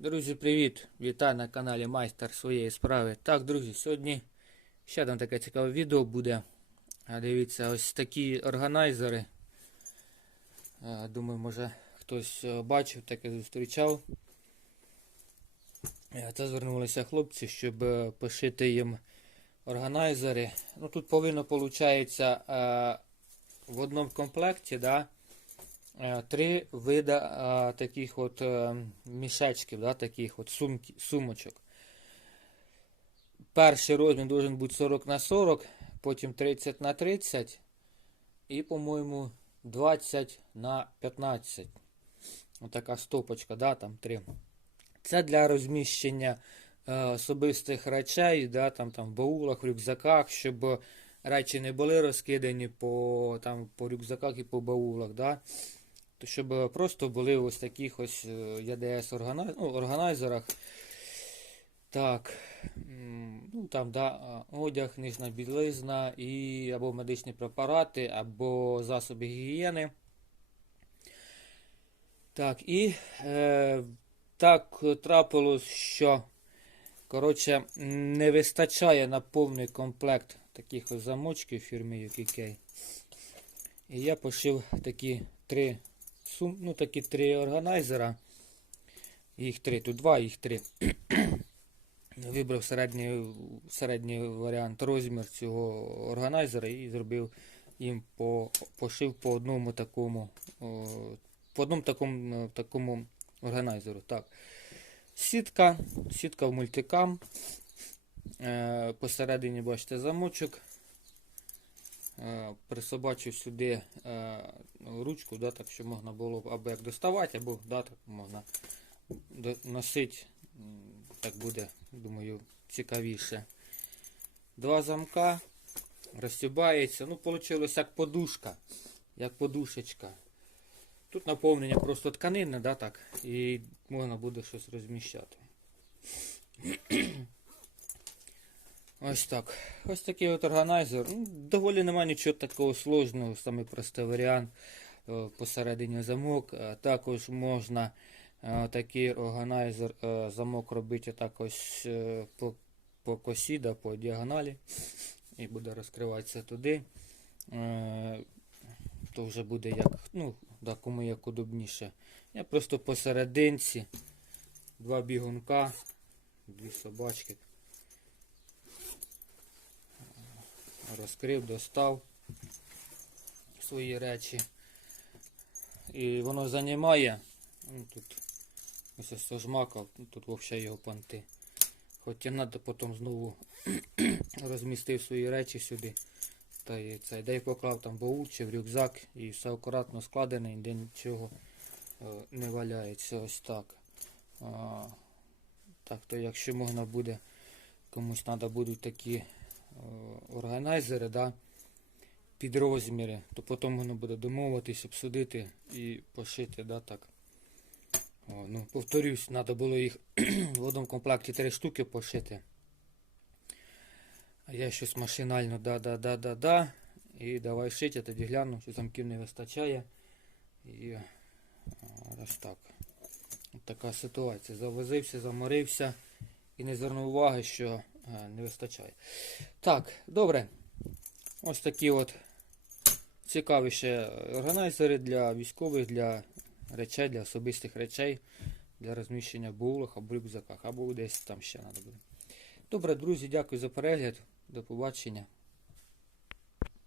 Друзі, привіт! Вітаю на каналі Майстер своєї справи. Так, друзі, сьогодні ще там таке цікаве відео буде. Дивіться, ось такі органайзери. Думаю, може хтось е, бачив, таке зустрічав. Е, Це звернулися хлопці, щоб е, пошити їм органайзери. Ну тут повинно, виходить, в одному комплекті, да, Е, три вида таких от е, мішечків, да, таких от сумки, сумочок. Перший розмір должен бути 40 на 40, потім 30 на 30 і, по-моєму, 20 на 15. Отака стопочка, да, там три. Це для розміщення е, особистих речей, да, там, там, в баулах, в рюкзаках, щоб речі не були розкидані по, там, по рюкзаках і по баулах. Да то щоб просто були ось таких ось е, ЯДС органайз... ну, органайзерах. Так, ну там да, одяг, нижна білизна і або медичні препарати, або засоби гігієни. Так, і е, так трапилось, що коротше, не вистачає на повний комплект таких замочків фірми UKK. І я пошив такі три ну такі три органайзера. Їх три, тут два, їх три. Вибрав середній, середній варіант розмір цього органайзера і зробив їм по, пошив по одному такому о, по одному такому, е, такому органайзеру. Так. Сітка, сітка в мультикам. Е, посередині бачите замочок. Е, присобачив сюди е, ручку, да, так що можна було або як доставати, або да, так можна носити. Так буде, думаю, цікавіше. Два замка розтібається. Ну, вийшло як подушка, як подушечка. Тут наповнення просто тканини, да, так, і можна буде щось розміщати. Ось так. Ось такий от органайзер. Ну, доволі немає нічого такого сложного, саме простий варіант. Е, Посередині замок. Також можна е, такий органайзер е, замок робити так ось е, по, по косі, да, по діагоналі. І буде розкриватися туди. То вже буде як, ну, да, кому як удобніше. Я просто посерединці два бігунка, дві собачки. Розкрив, достав свої речі. І воно займає. Ну, тут ось зажмакав, ну, тут взагалі його понти. Хоча треба потім знову розмістив свої речі сюди. Та і це, де поклав там баул чи в рюкзак і все акуратно складене, де нічого е, не валяється. Ось так. А, так то якщо можна буде, комусь треба будуть такі органайзери, да, під розміри, то потім воно буде домовитись, обсудити і пошити, да, так. О, ну, повторюсь, треба було їх в одному комплекті три штуки пошити. А я щось машинально да-да-да-да-да. І давай шити, тоді гляну, що замків не вистачає. І ось так. От така ситуація. Завозився, заморився і не звернув уваги, що не вистачає. Так, добре. Ось такі от цікаві органайзери для військових, для речей, для особистих речей, для розміщення в булах або рюкзаках, або десь там ще треба буде. Добре, друзі, дякую за перегляд. До побачення.